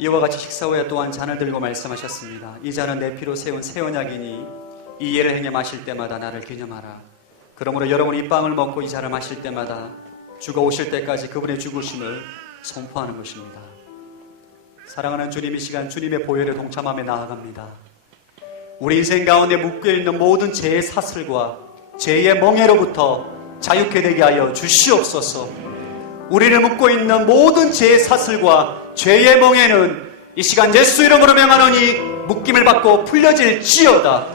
이와 같이 식사 후에 또한 잔을 들고 말씀하셨습니다. 이 잔은 내 피로 세운 새 언약이니 이 예를 행해 마실 때마다 나를 기념하라. 그러므로 여러분이 이 빵을 먹고 이 잔을 마실 때마다 주가 오실 때까지 그분의 죽으심을 선포하는 것입니다. 사랑하는 주님, 이 시간 주님의 보혈에 동참하며 나아갑니다. 우리 인생 가운데 묶여있는 모든 죄의 사슬과 죄의 멍에로부터 자유케 되게 하여 주시옵소서. 우리를 묶고 있는 모든 죄의 사슬과 죄의 멍에는 이 시간 예수 이름으로 명하노니 묶임을 받고 풀려질지어다.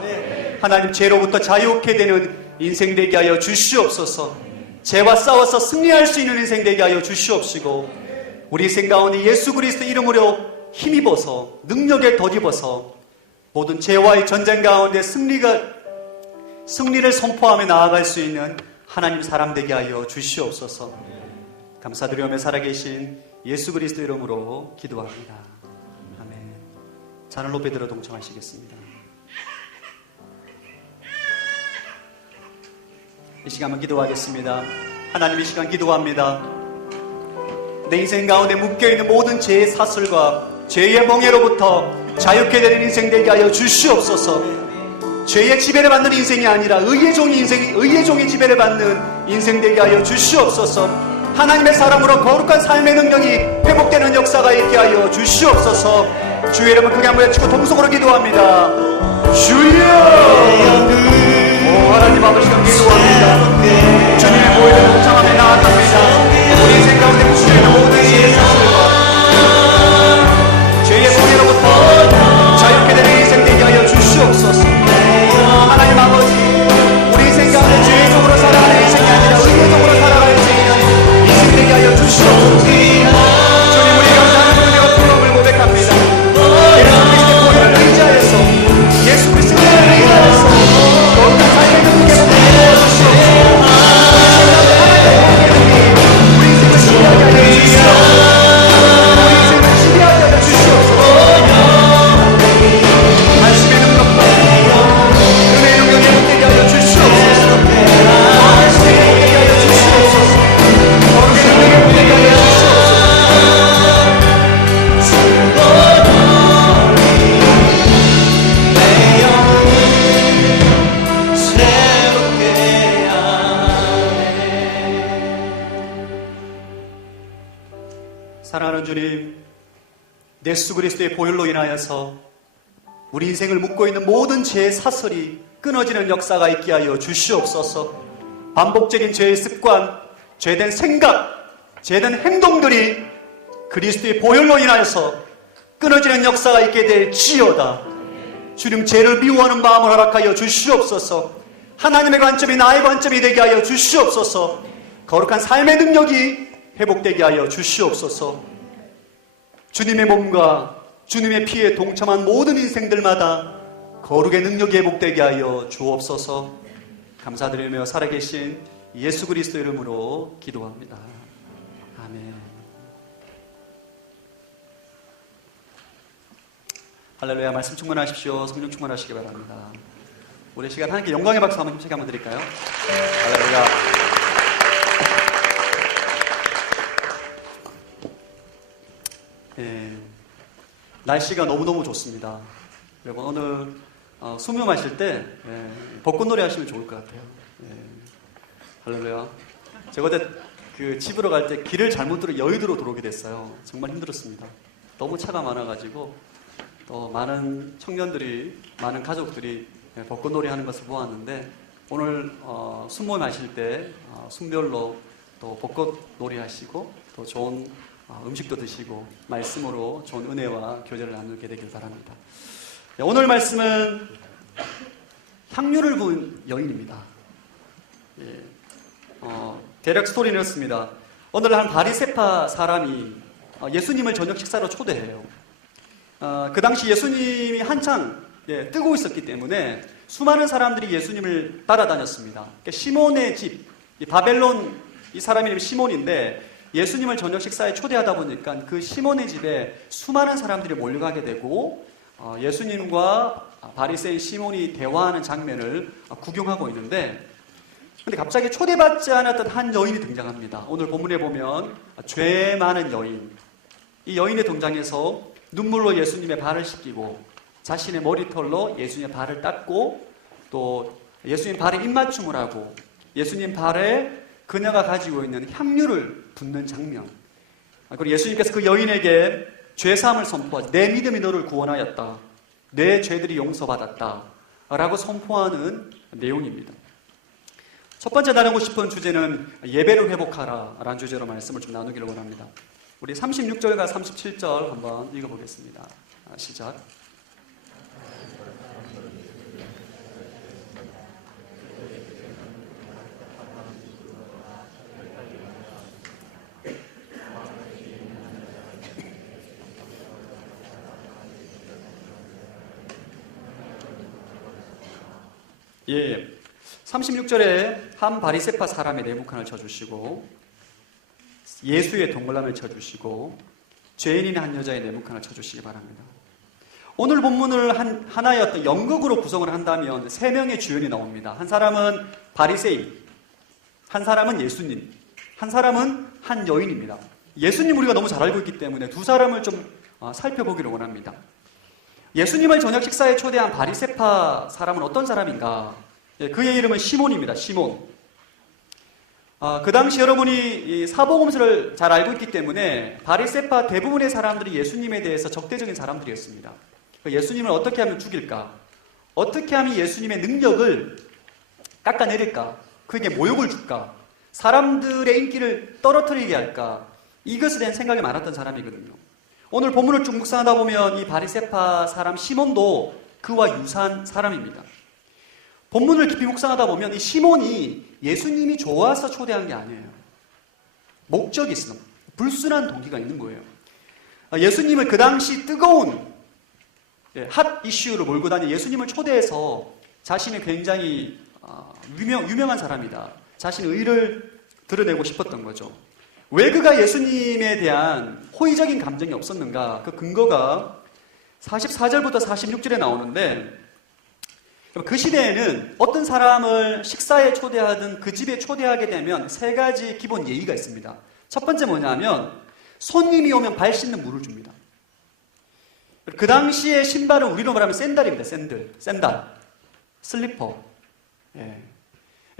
하나님, 죄로부터 자유케 되는 인생 되게 하여 주시옵소서. 죄와 싸워서 승리할 수 있는 인생 되게 하여 주시옵시고, 우리 인생 가운데 예수 그리스도 이름으로 힘입어서 능력에 덧입어서 모든 죄와의 전쟁 가운데 승리를 선포하며 나아갈 수 있는 하나님 사람 되게 하여 주시옵소서. 감사드리며 살아계신 예수 그리스도 이름으로 기도합니다. 아멘. 잔을 높이 들어 동참하시겠습니다. 이 시간 한번 기도하겠습니다. 하나님, 이 시간 기도합니다. 내 인생 가운데 묶여있는 모든 죄의 사슬과 죄의 멍에로부터 자유케 되는 인생 되게 하여 주시옵소서. 죄의 지배를 받는 인생이 아니라 의의 종의 지배를 받는 인생 되게 하여 주시옵소서. 하나님의 사람으로 거룩한 삶의 능력이 회복되는 역사가 있게 하여 주시옵소서. 주의 이름을 크게 한번 외치고 동성으로 기도합니다. 주여! 오 하나님 아버지, 기도합니다. 주님의 보혈을 동참하며 나아갑니다. 우리 인생 가운데 묶여있는 모든 죄의 사슬과 죄의 멍에로부터 자유케 되는 인생 되게 하여 주시옵소서. 하나님 아버지, 우리 인생 가운데 죄의적으로 살아가는 인생이 아니라 의의적으로 살아갈 수 있는 인생 되게 하여 주시옵소서. 주님, 우리 감사하는 은혜와 부러움을 고백합니다. 예수 그리스도의 보혈을 의지하여서, 예수 그리스도의 보혈을 의지하여서 거룩한 삶의 능력에 복되게 하여 주시옵소서. 우리 인생을 지배하게 하여 주시옵소서. 우리 인생을 지배하게 하여 주시옵소서. 말씀의 능력과 은혜의 능력에 복되게 하여 주시옵소서. 말씀의 능력에 복되게 하여 주시옵소서. 거룩의 능력에 복되게 하여 주시옵소서. 사랑하는 주님, 예수 그리스도의 보혈로 인하여서 우리 인생을 묶고 있는 모든 죄의 사슬이 끊어지는 역사가 있게 하여 주시옵소서. 반복적인 죄의 습관, 죄된 생각, 죄된 행동들이 그리스도의 보혈로 인하여서 끊어지는 역사가 있게 될지어다. 주님, 죄를 미워하는 마음을 허락하여 주시옵소서. 하나님의 관점이 나의 관점이 되게 하여 주시옵소서. 거룩한 삶의 능력이 회복되게 하여 주시옵소서. 주님의 몸과 주님의 피에 동참한 모든 인생들마다 거룩의 능력이 회복되게 하여 주옵소서. 감사드리며 살아계신 예수 그리스도 이름으로 기도합니다. 아멘. 할렐루야. 말씀 충만하십시오. 성령 충만하시기 바랍니다. 우리 시간 하나님께 영광의 박수 한번 힘차게 한번 드릴까요? 할렐루야. 날씨가 너무너무 좋습니다. 여러분, 오늘 수면 마실 때 벚꽃놀이 하시면 좋을 것 같아요. 할렐루야. 제가 어제 집으로 갈 때 길을 잘못 들어 여의도로 들어오게 됐어요. 정말 힘들었습니다. 너무 차가 많아가지고 또 많은 청년들이, 많은 가족들이 벚꽃놀이 하는 것을 보았는데, 오늘 순모 마실 때 순별로 또 벚꽃놀이 하시고 또 좋은 음식도 드시고 말씀으로 좋은 은혜와 교제를 나누게 되길 바랍니다. 오늘 말씀은 향유를 부은 여인입니다. 대략 스토리는 이렇습니다. 오늘 한 바리새파 사람이 예수님을 저녁 식사로 초대해요. 그 당시 예수님이 한창 뜨고 있었기 때문에 수많은 사람들이 예수님을 따라다녔습니다. 시몬의 집, 바벨론, 이 사람 이름이 시몬인데 예수님을 저녁 식사에 초대하다 보니까 그 시몬의 집에 수많은 사람들이 몰려가게 되고 예수님과 바리새인 시몬이 대화하는 장면을 구경하고 있는데, 근데 갑자기 초대받지 않았던 한 여인이 등장합니다. 오늘 본문에 보면 죄 많은 여인, 이 여인의 등장에서 눈물로 예수님의 발을 씻기고 자신의 머리털로 예수님의 발을 닦고 또 예수님 발에 입맞춤을 하고 예수님 발에 그녀가 가지고 있는 향유를 붓는 장면. 그리고 예수님께서 그 여인에게 죄사함을 선포하지, 내 믿음이 너를 구원하였다, 내 죄들이 용서받았다 라고 선포하는 내용입니다. 첫 번째 나누고 싶은 주제는 예배를 회복하라 라는 주제로 말씀을 좀 나누기를 원합니다. 우리 36절과 37절 한번 읽어보겠습니다. 시작. 예, 36절에 한 바리새파 사람의 네모칸을 쳐주시고 예수의 동글라미를 쳐주시고 죄인인 한 여자의 네모칸을 쳐주시기 바랍니다. 오늘 본문을 하나의 어떤 연극으로 구성을 한다면 세 명의 주연이 나옵니다. 한 사람은 바리새인, 한 사람은 예수님, 한 사람은 한 여인입니다. 예수님 우리가 너무 잘 알고 있기 때문에 두 사람을 좀 살펴보기를 원합니다. 예수님을 저녁 식사에 초대한 바리새파 사람은 어떤 사람인가? 그의 이름은 시몬입니다. 시몬. 그 당시 여러분이 사복음서를 잘 알고 있기 때문에 바리새파 대부분의 사람들이 예수님에 대해서 적대적인 사람들이었습니다. 예수님을 어떻게 하면 죽일까? 어떻게 하면 예수님의 능력을 깎아내릴까? 그에게 모욕을 줄까? 사람들의 인기를 떨어뜨리게 할까? 이것에 대한 생각이 많았던 사람이거든요. 오늘 본문을 쭉 묵상하다 보면 이 바리새파 사람 시몬도 그와 유사한 사람입니다. 본문을 깊이 묵상하다 보면 이 시몬이 예수님이 좋아서 초대한 게 아니에요. 목적이 있어. 불순한 동기가 있는 거예요. 예수님을 그 당시 뜨거운 핫 이슈를 몰고 다니 예수님을 초대해서 자신이 굉장히 유명한 사람이다, 자신의 의를 드러내고 싶었던 거죠. 왜 그가 예수님에 대한 호의적인 감정이 없었는가? 그 근거가 44절부터 46절에 나오는데, 그 시대에는 어떤 사람을 식사에 초대하든 그 집에 초대하게 되면 세 가지 기본 예의가 있습니다. 첫 번째 뭐냐면 손님이 오면 발 씻는 물을 줍니다. 그 당시에 신발은 우리로 말하면 샌들입니다. 샌들, 슬리퍼.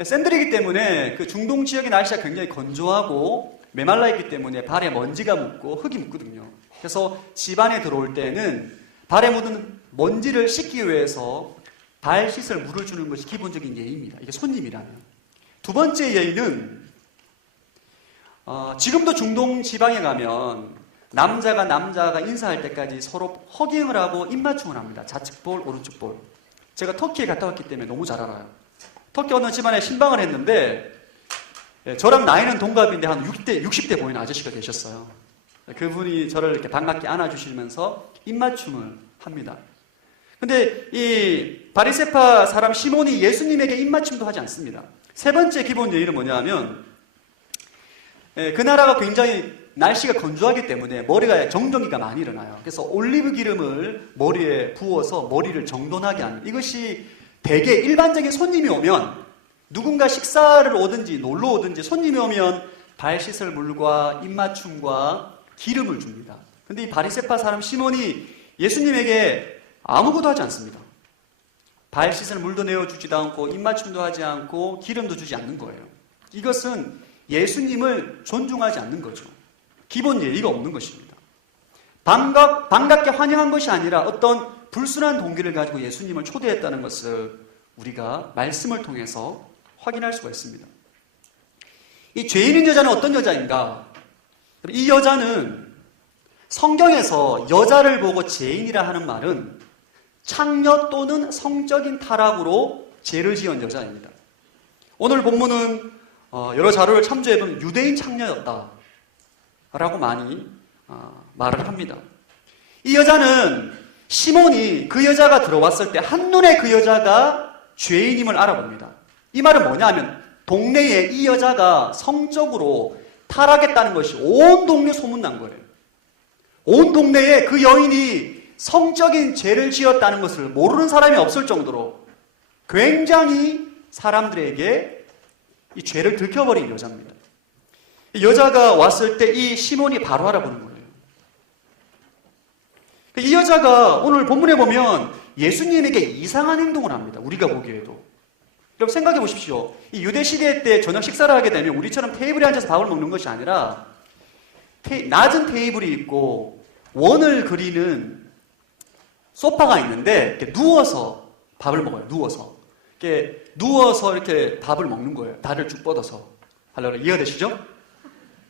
샌들이기 때문에 그 중동 지역의 날씨가 굉장히 건조하고 메말라 있기 때문에 발에 먼지가 묻고 흙이 묻거든요. 그래서 집 안에 들어올 때는 발에 묻은 먼지를 씻기 위해서 발 씻을 물을 주는 것이 기본적인 예의입니다. 이게 손님이라면. 두 번째 예의는 지금도 중동 지방에 가면 남자가 인사할 때까지 서로 허깅을 하고 입맞춤을 합니다. 좌측 볼, 오른쪽 볼. 제가 터키에 갔다 왔기 때문에 너무 잘 알아요. 터키 어느 집안에 신방을 했는데 저랑 나이는 동갑인데 한 60대 보이는 아저씨가 계셨어요. 그분이 저를 이렇게 반갑게 안아주시면서 입맞춤을 합니다. 근데 이 바리새파 사람 시몬이 예수님에게 입맞춤도 하지 않습니다. 세 번째 기본 예의는 뭐냐면 그 나라가 굉장히 날씨가 건조하기 때문에 머리가 정전기가 많이 일어나요. 그래서 올리브 기름을 머리에 부어서 머리를 정돈하게 하는, 이것이 대개 일반적인 손님이 오면, 누군가 식사를 오든지 놀러 오든지 손님이 오면 발 씻을 물과 입맞춤과 기름을 줍니다. 근데 이 바리새파 사람 시몬이 예수님에게 아무것도 하지 않습니다. 발 씻을 물도 내어주지도 않고 입맞춤도 하지 않고 기름도 주지 않는 거예요. 이것은 예수님을 존중하지 않는 거죠. 기본 예의가 없는 것입니다. 반갑게 환영한 것이 아니라 어떤 불순한 동기를 가지고 예수님을 초대했다는 것을 우리가 말씀을 통해서 확인할 수가 있습니다. 이 죄인인 여자는 어떤 여자인가? 이 여자는 성경에서 여자를 보고 죄인이라 하는 말은 창녀 또는 성적인 타락으로 죄를 지은 여자입니다. 오늘 본문은 여러 자료를 참조해보면 유대인 창녀였다 라고 많이 말을 합니다. 이 여자는 시몬이 그 여자가 들어왔을 때 한눈에 그 여자가 죄인임을 알아봅니다. 이 말은 뭐냐 하면 동네에 이 여자가 성적으로 타락했다는 것이 온 동네 소문난 거예요. 온 동네에 그 여인이 성적인 죄를 지었다는 것을 모르는 사람이 없을 정도로 굉장히 사람들에게 이 죄를 들켜버린 여자입니다. 이 여자가 왔을 때 이 시몬이 바로 알아보는 거예요. 이 여자가 오늘 본문에 보면 예수님에게 이상한 행동을 합니다. 우리가 보기에도. 여러분 생각해 보십시오. 이 유대 시대 때 저녁 식사를 하게 되면 우리처럼 테이블에 앉아서 밥을 먹는 것이 아니라 낮은 테이블이 있고 원을 그리는 소파가 있는데 이렇게 누워서 밥을 먹어요. 누워서 이렇게 밥을 먹는 거예요. 다리를 쭉 뻗어서. 하려고 이해가 되시죠?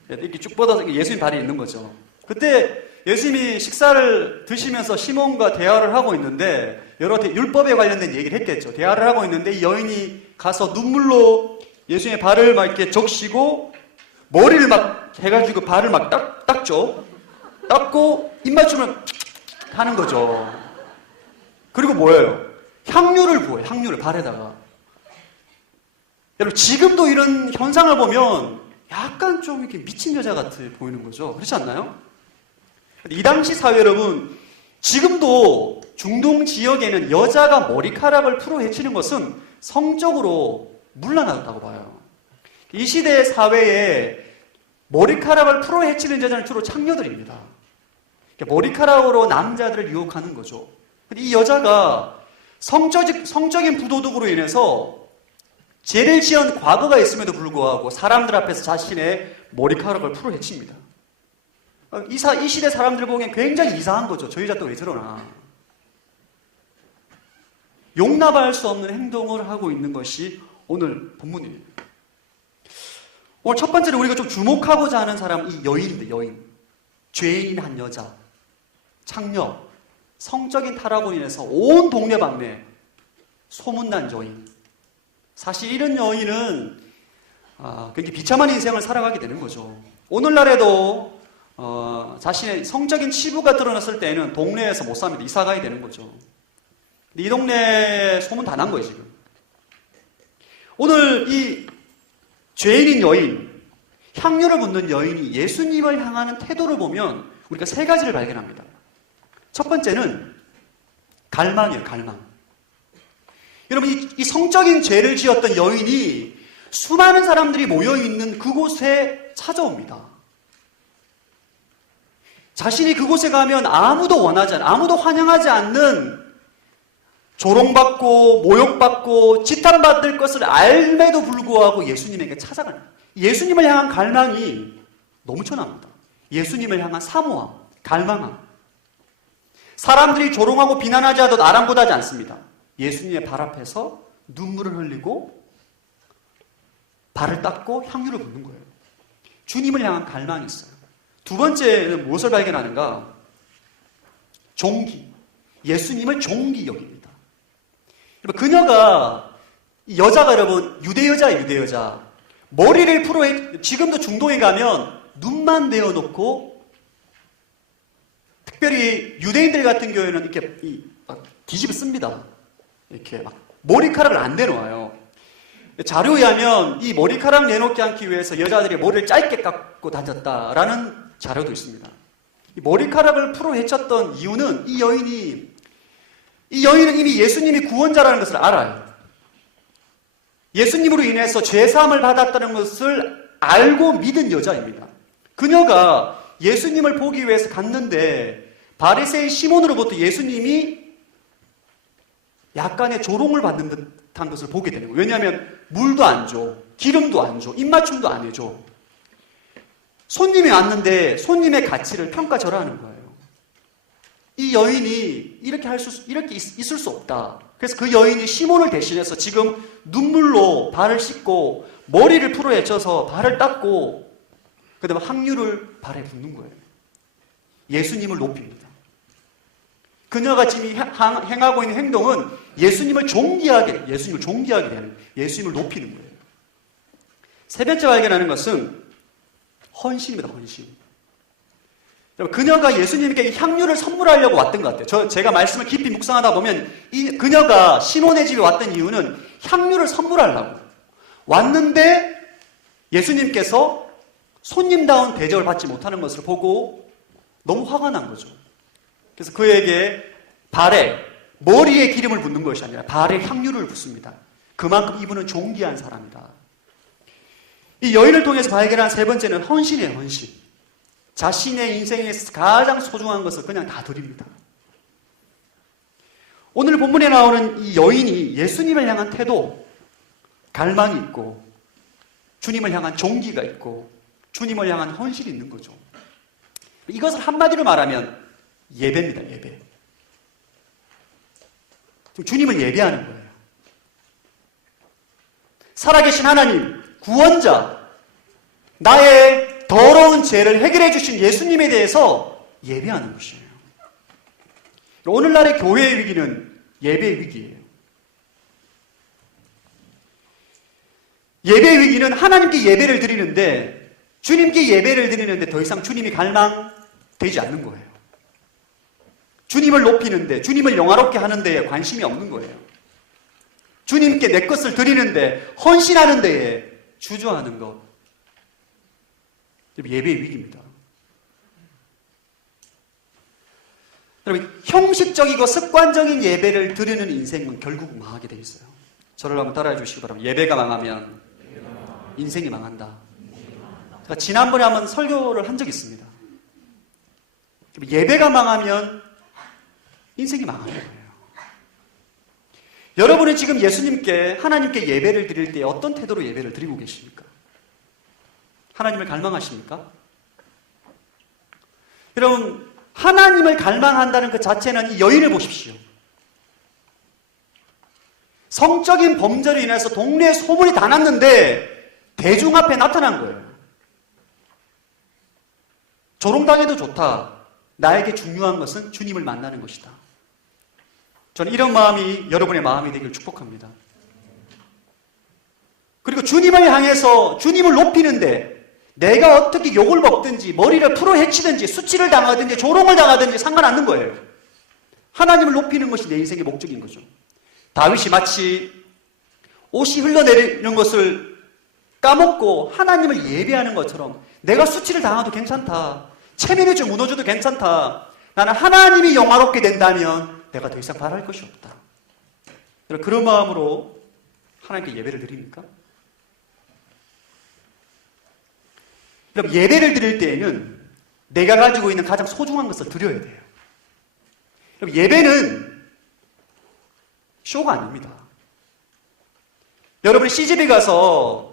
이렇게 쭉 뻗어서 예수님 발이 있는 거죠. 그때 예수님이 식사를 드시면서 시몬과 대화를 하고 있는데 여러 율법에 관련된 얘기를 했겠죠. 대화를 하고 있는데 이 여인이 가서 눈물로 예수님의 발을 막 이렇게 적시고 머리를 막 해가지고 발을 막 닦죠. 닦고 입맞춤을 하는 거죠. 그리고 뭐예요? 향유를 부어요. 향유를 발에다가. 여러분 지금도 이런 현상을 보면 약간 좀 이렇게 미친 여자 같아 보이는 거죠. 그렇지 않나요? 이 당시 사회 여러분, 지금도 중동 지역에는 여자가 머리카락을 풀어 헤치는 것은 성적으로 문란하다고 봐요. 이 시대 사회에 머리카락을 풀어 헤치는 여자는 주로 창녀들입니다. 머리카락으로 남자들을 유혹하는 거죠. 이 여자가 성적인 부도덕으로 인해서 죄를 지은 과거가 있음에도 불구하고 사람들 앞에서 자신의 머리카락을 풀어 헤칩니다. 이 시대 사람들 보기엔 굉장히 이상한 거죠. 저 여자 또 왜 저러나. 용납할 수 없는 행동을 하고 있는 것이 오늘 본문이에요. 오늘 첫 번째로 우리가 좀 주목하고자 하는 사람은 이 여인인데, 여인. 죄인인 한 여자, 창녀, 성적인 타락으로 인해서 온 동네방네 소문난 여인. 사실 이런 여인은 굉장히 비참한 인생을 살아가게 되는 거죠. 오늘날에도 자신의 성적인 치부가 드러났을 때에는 동네에서 못 삽니다. 이사 가야 되는 거죠. 근데 이 동네 소문 다 난 거예요, 지금. 오늘 이 죄인인 여인, 향유를 붓는 여인이 예수님을 향하는 태도를 보면 우리가 세 가지를 발견합니다. 첫 번째는 갈망이에요, 갈망. 여러분, 이 성적인 죄를 지었던 여인이 수많은 사람들이 모여있는 그곳에 찾아옵니다. 자신이 그곳에 가면 아무도 원하지 않는, 아무도 환영하지 않는 조롱받고 모욕받고 지탄받을 것을 알매도 불구하고 예수님에게 찾아가는, 예수님을 향한 갈망이 넘쳐납니다. 예수님을 향한 사모함, 갈망함. 사람들이 조롱하고 비난하지 않아도 아랑곳하지 않습니다. 예수님의 발 앞에서 눈물을 흘리고 발을 닦고 향유를 붓는 거예요. 주님을 향한 갈망이 있어요. 두 번째는 무엇을 발견하는가? 종기. 예수님을 종기 여깁니다. 그녀가, 이 여자가 여러분, 유대 여자예요, 유대 여자. 머리를 지금도 중동에 가면 눈만 내어놓고, 특별히 유대인들 같은 경우에는 이렇게 뒤집어 씁니다. 이렇게 막 머리카락을 안 내놓아요. 자료에 의하면 이 머리카락 내놓지 않기 위해서 여자들이 머리를 짧게 깎고 다녔다라는 자료도 있습니다. 이 머리카락을 풀어 헤쳤던 이유는 이 여인은 이미 예수님이 구원자라는 것을 알아요. 예수님으로 인해서 죄사함을 받았다는 것을 알고 믿은 여자입니다. 그녀가 예수님을 보기 위해서 갔는데 바리새인 시몬으로부터 예수님이 약간의 조롱을 받는 듯한 것을 보게 되는 거예요. 왜냐하면 물도 안 줘, 기름도 안 줘, 입맞춤도 안 해줘. 손님이 왔는데 손님의 가치를 평가절하하는 거예요. 이 여인이 이렇게 있을 수 없다. 그래서 그 여인이 시몬을 대신해서 지금 눈물로 발을 씻고 머리를 풀어 헤쳐서 발을 닦고 그다음에 향유를 발에 붓는 거예요. 예수님을 높입니다. 그녀가 지금 행하고 있는 행동은 예수님을 존귀하게 되는, 예수님을 높이는 거예요. 세 번째 발견하는 것은 헌신입니다, 헌신. 그녀가 예수님께 향유를 선물하려고 왔던 것 같아요. 제가 말씀을 깊이 묵상하다 보면 그녀가 시몬의 집에 왔던 이유는 향유를 선물하려고 왔는데 예수님께서 손님다운 대접을 받지 못하는 것을 보고 너무 화가 난 거죠. 그래서 그에게 머리에 기름을 붓는 것이 아니라 발에 향유를 붓습니다. 그만큼 이분은 존귀한 사람이다. 이 여인을 통해서 발견한 세 번째는 헌신이에요, 헌신. 자신의 인생에서 가장 소중한 것을 그냥 다 드립니다. 오늘 본문에 나오는 이 여인이 예수님을 향한 태도, 갈망이 있고 주님을 향한 종기가 있고 주님을 향한 헌신이 있는 거죠. 이것을 한마디로 말하면 예배입니다. 예배. 주님을 예배하는 거예요. 살아계신 하나님, 구원자, 나의 더러운 죄를 해결해 주신 예수님에 대해서 예배하는 것이에요. 오늘날의 교회의 위기는 예배의 위기예요. 예배의 위기는 하나님께 예배를 드리는데, 주님께 예배를 드리는데 더 이상 주님이 갈망되지 않는 거예요. 주님을 높이는데, 주님을 영화롭게 하는 데에 관심이 없는 거예요. 주님께 내 것을 드리는데, 헌신하는 데에 주저하는 것. 예배의 위기입니다. 여러분, 형식적이고 습관적인 예배를 드리는 인생은 결국 망하게 돼 있어요. 저를 한번 따라해 주시기 바랍니다. 예배가 망하면 인생이 망한다. 제가 지난번에 한번 설교를 한 적이 있습니다. 예배가 망하면 인생이 망하는 거예요. 여러분은 지금 예수님께, 하나님께 예배를 드릴 때 어떤 태도로 예배를 드리고 계십니까? 하나님을 갈망하십니까? 여러분, 하나님을 갈망한다는 그 자체는 이 여인을 보십시오. 성적인 범죄로 인해서 동네에 소문이 다 났는데 대중 앞에 나타난 거예요. 조롱당해도 좋다. 나에게 중요한 것은 주님을 만나는 것이다. 저는 이런 마음이 여러분의 마음이 되길 축복합니다. 그리고 주님을 향해서 주님을 높이는데 내가 어떻게 욕을 먹든지 머리를 풀어 헤치든지 수치를 당하든지 조롱을 당하든지 상관없는 거예요. 하나님을 높이는 것이 내 인생의 목적인 거죠. 다윗이 마치 옷이 흘러내리는 것을 까먹고 하나님을 예배하는 것처럼 내가 수치를 당해도 괜찮다. 체면이 좀 무너져도 괜찮다. 나는 하나님이 영화롭게 된다면 내가 더 이상 바랄 것이 없다. 그런 마음으로 하나님께 예배를 드립니까? 그럼 예배를 드릴 때에는 내가 가지고 있는 가장 소중한 것을 드려야 돼요. 그럼 예배는 쇼가 아닙니다. 여러분이 CGV 가서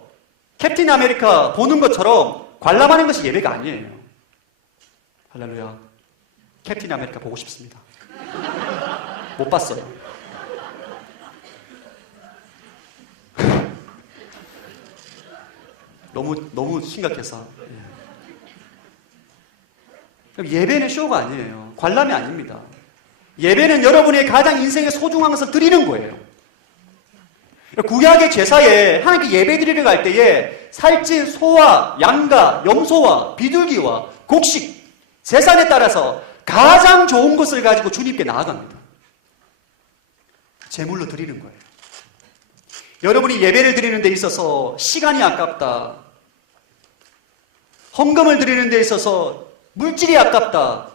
캡틴 아메리카 보는 것처럼 관람하는 것이 예배가 아니에요. 할렐루야. 캡틴 아메리카 보고 싶습니다. 못 봤어요. 너무 심각해서. 예배는 쇼가 아니에요. 관람이 아닙니다. 예배는 여러분의 가장 인생의 소중한 것을 드리는 거예요. 구약의 제사에 하나님께 예배 드리러 갈 때에 살찐 소와 양과 염소와 비둘기와 곡식, 제산에 따라서 가장 좋은 것을 가지고 주님께 나아갑니다. 제물로 드리는 거예요. 여러분이 예배를 드리는 데 있어서 시간이 아깝다. 헌금을 드리는 데 있어서 물질이 아깝다.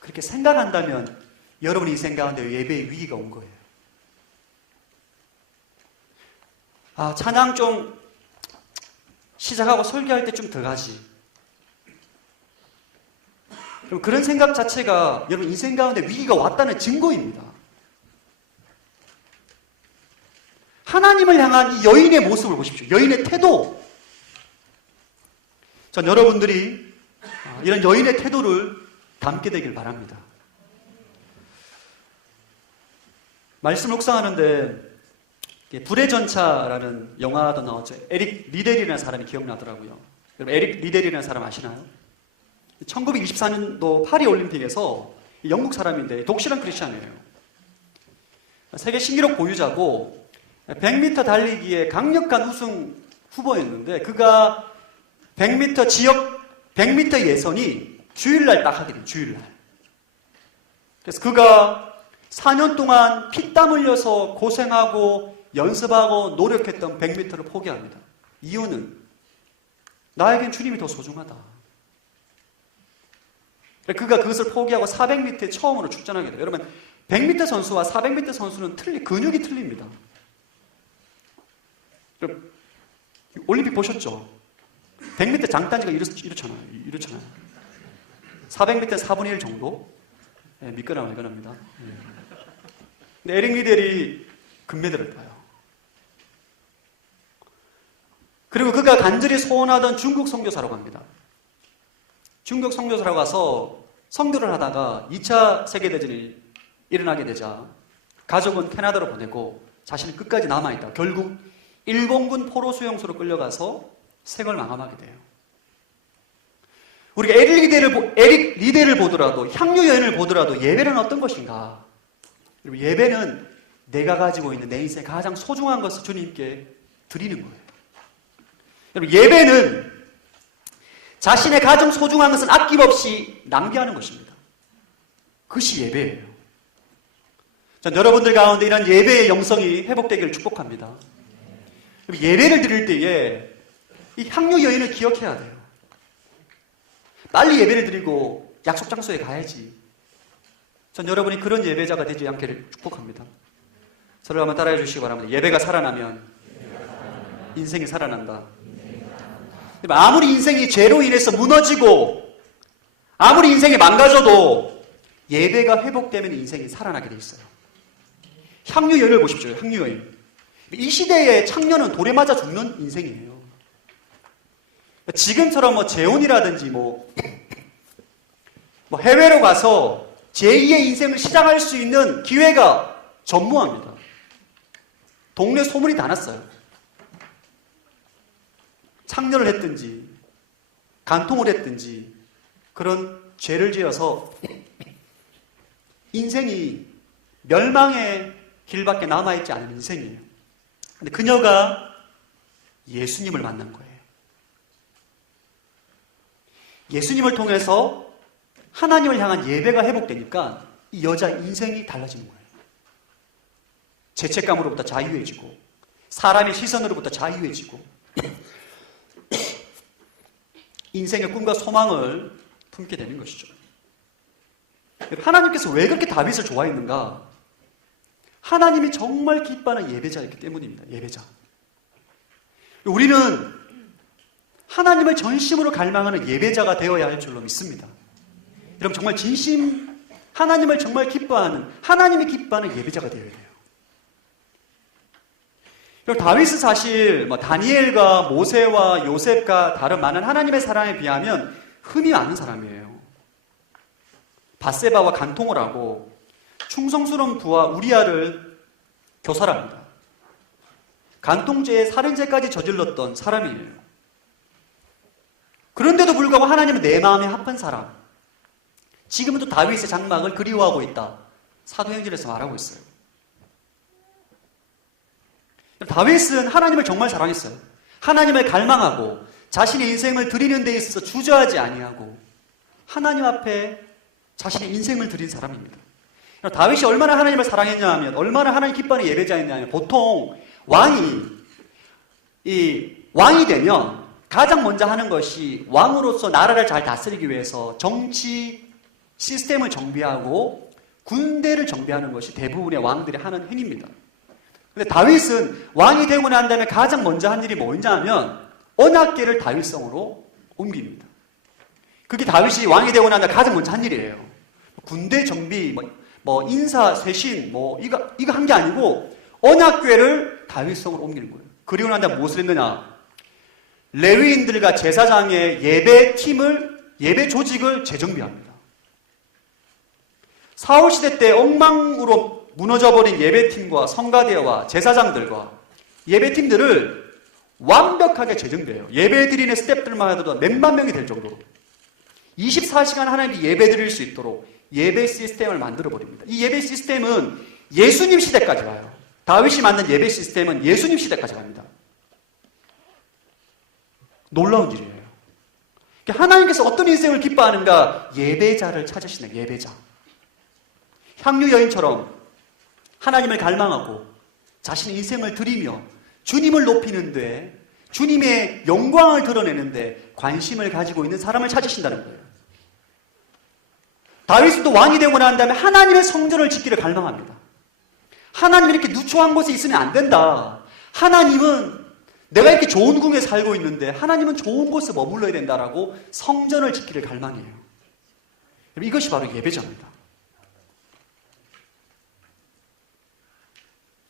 그렇게 생각한다면 여러분 인생 가운데 예배의 위기가 온 거예요. 찬양 좀 시작하고 설교할 때 좀 더 가지. 그럼 그런 생각 자체가 여러분 인생 가운데 위기가 왔다는 증거입니다. 하나님을 향한 이 여인의 모습을 보십시오. 여인의 태도. 전 여러분들이 이런 여인의 태도를 담게 되길 바랍니다. 말씀 묵상하는데 불의 전차라는 영화도 나왔죠. 에릭 리델이라는 사람이 기억나더라고요. 여러분 에릭 리델이라는 사람 아시나요? 1924년도 파리 올림픽에서 영국 사람인데 독실한 크리스찬이에요. 세계 신기록 보유자고 100m 달리기에 강력한 우승 후보였는데 그가 100m 지역 100m 예선이 주일날 딱 하게 돼요. 주일날. 그래서 그가 4년 동안 피땀 흘려서 고생하고 연습하고 노력했던 100m를 포기합니다. 이유는 나에겐 주님이 더 소중하다. 그가 그것을 포기하고 400m에 처음으로 출전하게 돼요. 여러분 100m 선수와 400m 선수는 근육이 틀립니다. 올림픽 보셨죠? 100m 장단지가 이렇잖아요. 400m는 4분의 1 정도? 믿거나 말거나입니다. 근데 에릭 리델이 금메달을 따요. 그리고 그가 간절히 소원하던 중국 선교사라고 합니다. 중국 선교사라고 가서 선교를 하다가 2차 세계대전이 일어나게 되자 가족은 캐나다로 보내고 자신은 끝까지 남아있다. 결국 일본군 포로 수용소로 끌려가서 생을 마감하게 돼요. 우리가 에릭 리델을 보더라도, 향유 여인을 보더라도 예배는 어떤 것인가? 예배는 내가 가지고 있는 내 인생의 가장 소중한 것을 주님께 드리는 거예요. 여러분, 예배는 자신의 가장 소중한 것은 아낌없이 낭비하는 것입니다. 그것이 예배예요. 전 여러분들 가운데 이런 예배의 영성이 회복되기를 축복합니다. 예배를 드릴 때에 이 향유 여인을 기억해야 돼요. 빨리 예배를 드리고 약속 장소에 가야지. 전 여러분이 그런 예배자가 되지 않기를 축복합니다. 저를 한번 따라해 주시기 바랍니다. 예배가 살아나면 인생이 살아난다. 아무리 인생이 죄로 인해서 무너지고 아무리 인생이 망가져도 예배가 회복되면 인생이 살아나게 돼 있어요. 향유 여인을 보십시오. 향유 여인. 이 시대의 창녀는 돌에 맞아 죽는 인생이에요. 지금처럼 재혼이라든지 해외로 가서 제2의 인생을 시작할 수 있는 기회가 전무합니다. 동네 소문이 다 났어요. 창녀를 했든지 간통을 했든지 그런 죄를 지어서 인생이 멸망의 길밖에 남아있지 않은 인생이에요. 근데 그녀가 예수님을 만난 거예요. 예수님을 통해서 하나님을 향한 예배가 회복되니까 이 여자 인생이 달라지는 거예요. 죄책감으로부터 자유해지고 사람의 시선으로부터 자유해지고 인생의 꿈과 소망을 품게 되는 것이죠. 하나님께서 왜 그렇게 다윗을 좋아했는가? 하나님이 정말 기뻐하는 예배자였기 때문입니다. 예배자. 우리는 하나님을 전심으로 갈망하는 예배자가 되어야 할 줄로 믿습니다. 여러분 정말 진심 하나님을 정말 기뻐하는 하나님이 기뻐하는 예배자가 되어야 돼요. 다윗은 사실 다니엘과 모세와 요셉과 다른 많은 하나님의 사람에 비하면 흠이 많은 사람이에요. 밧세바와 간통을 하고 충성스러운 부하 우리아를 교살합니다. 간통죄에 살인죄까지 저질렀던 사람이에요. 그런데도 불구하고 하나님은 내 마음에 합한 사람. 지금은 또 다윗의 장막을 그리워하고 있다. 사도행전에서 말하고 있어요. 다윗은 하나님을 정말 사랑했어요. 하나님을 갈망하고 자신의 인생을 드리는 데 있어서 주저하지 아니하고 하나님 앞에 자신의 인생을 드린 사람입니다. 다윗이 얼마나 하나님을 사랑했냐 하면 얼마나 하나님 기뻐하는 예배자였냐 하면 보통 왕이 되면 가장 먼저 하는 것이 왕으로서 나라를 잘 다스리기 위해서 정치 시스템을 정비하고 군대를 정비하는 것이 대부분의 왕들이 하는 행위입니다. 근데 다윗은 왕이 되고 난 다음에 가장 먼저 한 일이 뭐였냐 하면 언약궤를 다윗성으로 옮깁니다. 그게 다윗이 왕이 되고 난 다음에 가장 먼저 한 일이에요. 군대 정비, 인사, 쇄신, 이거 한 게 아니고 언약궤를 다윗성으로 옮기는 거예요. 그리고 난 다음에 무엇을 했느냐? 레위인들과 제사장의 예배 조직을 재정비합니다. 사울 시대 때 엉망으로 무너져버린 예배팀과 성가대와 제사장들과 예배팀들을 완벽하게 재정비해요. 예배드리는 스태프들만 해도 몇만 명이 될 정도로 24시간 하나님이 예배드릴 수 있도록 예배 시스템을 만들어버립니다. 이 예배 시스템은 예수님 시대까지 와요. 다윗이 만든 예배 시스템은 예수님 시대까지 갑니다. 놀라운 일이에요. 하나님께서 어떤 인생을 기뻐하는가? 예배자를 찾으시는 예배자. 향유 여인처럼 하나님을 갈망하고 자신의 인생을 드리며 주님을 높이는데 주님의 영광을 드러내는데 관심을 가지고 있는 사람을 찾으신다는 거예요. 다윗도 왕이 되고 난 다음에 하나님의 성전을 짓기를 갈망합니다. 하나님이 이렇게 누추한 곳에 있으면 안 된다. 하나님은 내가 이렇게 좋은 궁에 살고 있는데 하나님은 좋은 곳에 머물러야 된다라고 성전을 짓기를 갈망해요. 이것이 바로 예배자입니다.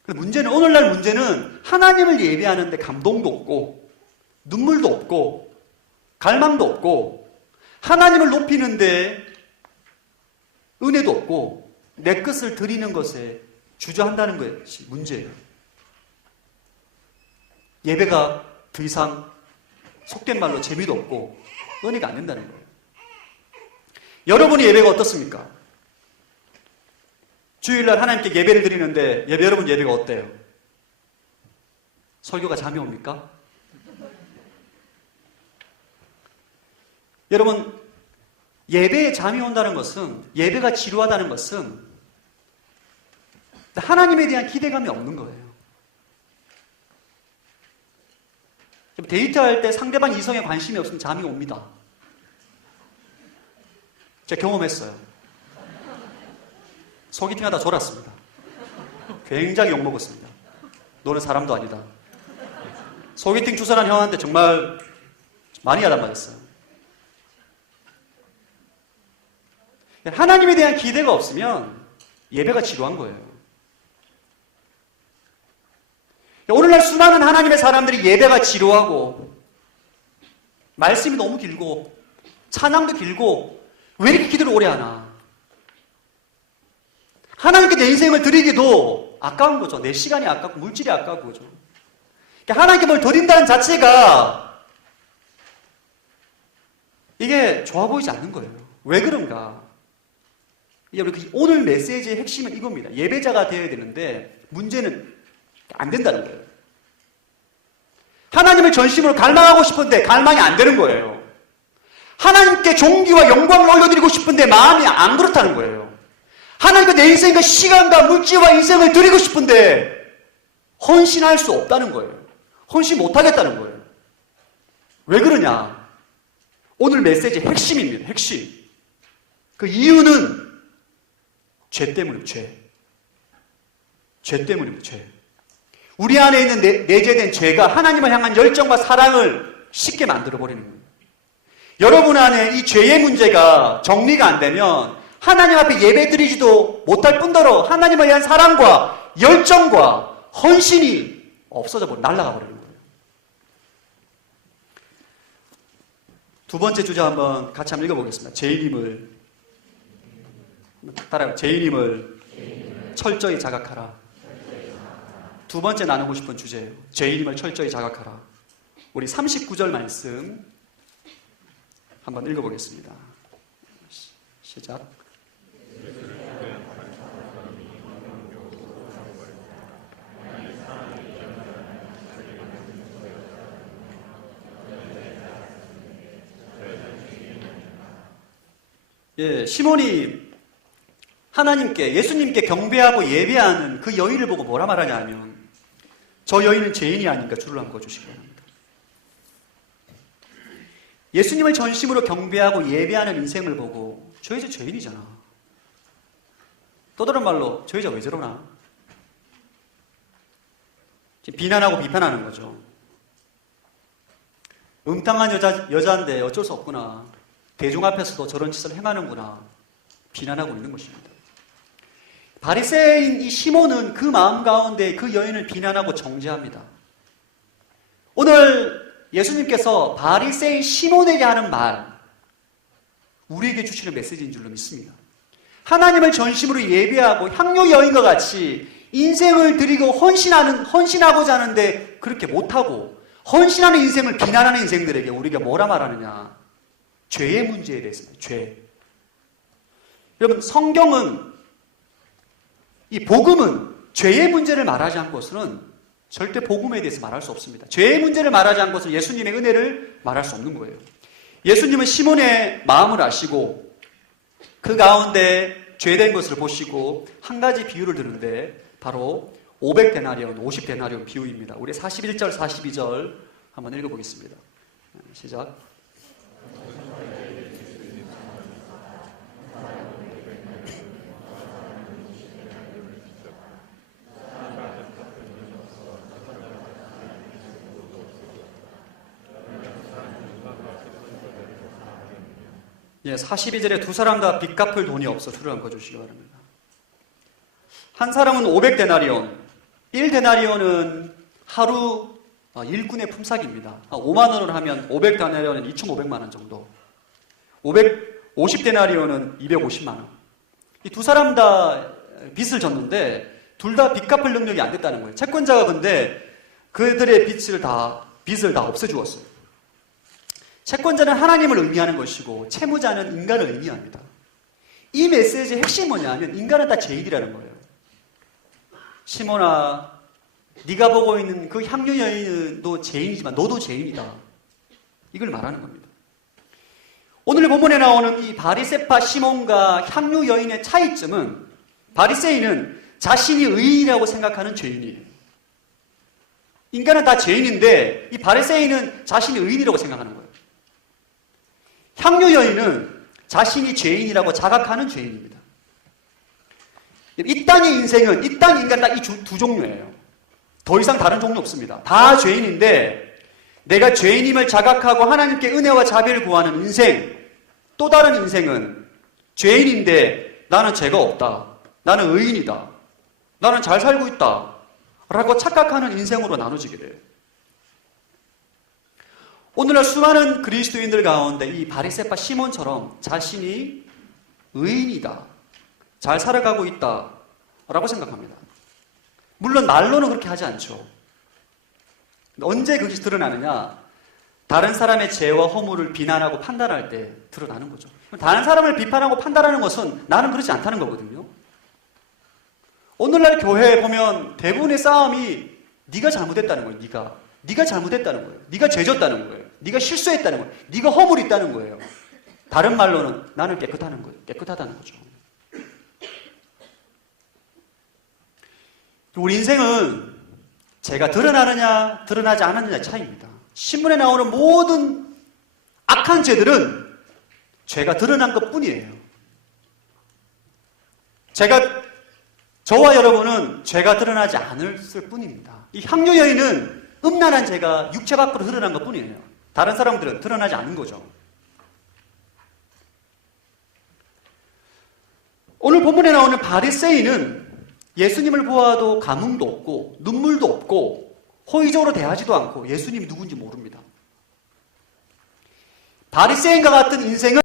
근데 문제는, 오늘날 문제는 하나님을 예배하는데 감동도 없고, 눈물도 없고, 갈망도 없고, 하나님을 높이는데 은혜도 없고, 내 것을 드리는 것에 주저한다는 것이 문제예요. 예배가 더 이상 속된 말로 재미도 없고 은혜가 안 된다는 거예요. 여러분의 예배가 어떻습니까? 주일날 하나님께 예배를 드리는데 여러분 예배가 어때요? 설교가 잠이 옵니까? 여러분, 예배에 잠이 온다는 것은, 예배가 지루하다는 것은 하나님에 대한 기대감이 없는 거예요. 데이트할 때 상대방 이성에 관심이 없으면 잠이 옵니다. 제가 경험했어요. 소개팅하다 졸았습니다. 굉장히 욕먹었습니다. 너는 사람도 아니다. 소개팅 주선한 형한테 정말 많이 야단 맞았어요. 하나님에 대한 기대가 없으면 예배가 지루한 거예요. 오늘날 수많은 하나님의 사람들이 예배가 지루하고 말씀이 너무 길고 찬양도 길고 왜 이렇게 기도를 오래 하나? 하나님께 내 인생을 드리기도 아까운 거죠. 내 시간이 아깝고 물질이 아까운 거죠. 하나님께 뭘 드린다는 자체가 이게 좋아 보이지 않는 거예요. 왜 그런가? 오늘 메시지의 핵심은 이겁니다. 예배자가 되어야 되는데 문제는 안 된다는 거예요. 하나님을 전심으로 갈망하고 싶은데 갈망이 안 되는 거예요. 하나님께 존귀와 영광을 올려드리고 싶은데 마음이 안 그렇다는 거예요. 하나님께 내 인생과 시간과 물질과 인생을 드리고 싶은데 헌신할 수 없다는 거예요. 헌신 못하겠다는 거예요. 왜 그러냐? 오늘 메시지의 핵심입니다. 핵심. 그 이유는 죄 때문입니다. 죄 때문입니다. 죄. 우리 안에 있는 내재된 죄가 하나님을 향한 열정과 사랑을 쉽게 만들어버리는 거예요. 여러분 안에 이 죄의 문제가 정리가 안 되면 하나님 앞에 예배드리지도 못할 뿐더러 하나님을 위한 사랑과 열정과 헌신이 없어져 버리고 날아가 버리는 거예요. 두 번째 주제 한번 같이 한번 읽어보겠습니다. 죄인임을 따라요. 죄인임을 철저히 자각하라. 두 번째 나누고 싶은 주제예요. 죄인임을 철저히 자각하라. 우리 39절 말씀 한번 읽어보겠습니다. 시작. 예, 시몬이 하나님께, 예수님께 경배하고 예배하는 그 여인을 보고 뭐라 말하냐 하면 저 여인은 죄인이 아닌가 줄을 한번 그어주시기 바랍니다. 예수님을 전심으로 경배하고 예배하는 인생을 보고 저 여자 죄인이잖아. 또 다른 말로 저 여자 왜 저러나? 비난하고 비판하는 거죠. 음탕한 여자인데 어쩔 수 없구나. 대중 앞에서도 저런 짓을 행하는구나. 비난하고 있는 것입니다. 바리새인 이 시몬은 그 마음 가운데 그 여인을 비난하고 정죄합니다. 오늘 예수님께서 바리새인 시몬에게 하는 말, 우리에게 주시는 메시지인 줄로 믿습니다. 하나님을 전심으로 예배하고 향유 여인과 같이 인생을 드리고 헌신하고자 하는데 그렇게 못하고 헌신하는 인생을 비난하는 인생들에게 우리가 뭐라 말하느냐? 죄의 문제에 대해서입니다. 죄. 여러분, 성경은, 이 복음은 죄의 문제를 말하지 않고서는 절대 복음에 대해서 말할 수 없습니다. 죄의 문제를 말하지 않고서는 예수님의 은혜를 말할 수 없는 거예요. 예수님은 시몬의 마음을 아시고 그 가운데 죄된 것을 보시고 한 가지 비유를 드는데 바로 500데나리온, 50데나리온 비유입니다. 우리 41절, 42절 한번 읽어보겠습니다. 시작. 예, 42절에 두 사람 다 빚 갚을 돈이 없어 줄을 한번 그어주시기 바랍니다. 한 사람은 500데나리온, 1데나리온은 하루 일꾼의 품삯입니다. 5만 원으로 하면 500데나리온은 2,500만 원 정도. 50데나리온은 250만 원. 이 두 사람 다 빚을 졌는데 둘 다 빚 갚을 능력이 안 됐다는 거예요. 채권자가 근데 그들의 빚을 다 없애주었어요. 채권자는 하나님을 의미하는 것이고 채무자는 인간을 의미합니다. 이 메시지의 핵심이 뭐냐면 인간은 다 죄인이라는 거예요. 시몬아, 네가 보고 있는 그 향유 여인도 죄인이지만 너도 죄인이다. 이걸 말하는 겁니다. 오늘 본문에 나오는 이 바리새파 시몬과 향유 여인의 차이점은 바리새인은 자신이 의인이라고 생각하는 죄인이에요. 인간은 다 죄인인데 이 바리새인은 자신이 의인이라고 생각하는 거예요. 향유 여인은 자신이 죄인이라고 자각하는 죄인입니다. 이 땅의 인생은, 이 땅 인간 딱 이 두 종류예요. 더 이상 다른 종류 없습니다. 다 죄인인데 내가 죄인임을 자각하고 하나님께 은혜와 자비를 구하는 인생, 또 다른 인생은 죄인인데 나는 죄가 없다. 나는 의인이다. 나는 잘 살고 있다. 라고 착각하는 인생으로 나눠지게 돼요. 오늘날 수많은 그리스도인들 가운데 이 바리새파 시몬처럼 자신이 의인이다. 잘 살아가고 있다. 라고 생각합니다. 물론 말로는 그렇게 하지 않죠. 언제 그것이 드러나느냐? 다른 사람의 죄와 허물을 비난하고 판단할 때 드러나는 거죠. 다른 사람을 비판하고 판단하는 것은 나는 그렇지 않다는 거거든요. 오늘날 교회에 보면 대부분의 싸움이 네가 잘못했다는 거예요. 네가 잘못했다는 거예요. 네가 죄졌다는 거예요. 네가 실수했다는 거예요. 네가 허물이 있다는 거예요. 다른 말로는 나는 깨끗하는 거예요. 깨끗하다는 거죠. 우리 인생은 죄가 드러나느냐 드러나지 않느냐의 차이입니다. 신문에 나오는 모든 악한 죄들은 죄가 드러난 것뿐이에요. 저와 여러분은 죄가 드러나지 않았을 뿐입니다. 이 향유 여인은 음란한 죄가 육체 밖으로 드러난 것뿐이에요. 다른 사람들은 드러나지 않는 거죠. 오늘 본문에 나오는 바리새인은 예수님을 보아도 감흥도 없고 눈물도 없고 호의적으로 대하지도 않고 예수님이 누군지 모릅니다. 바리새인과 같은 인생은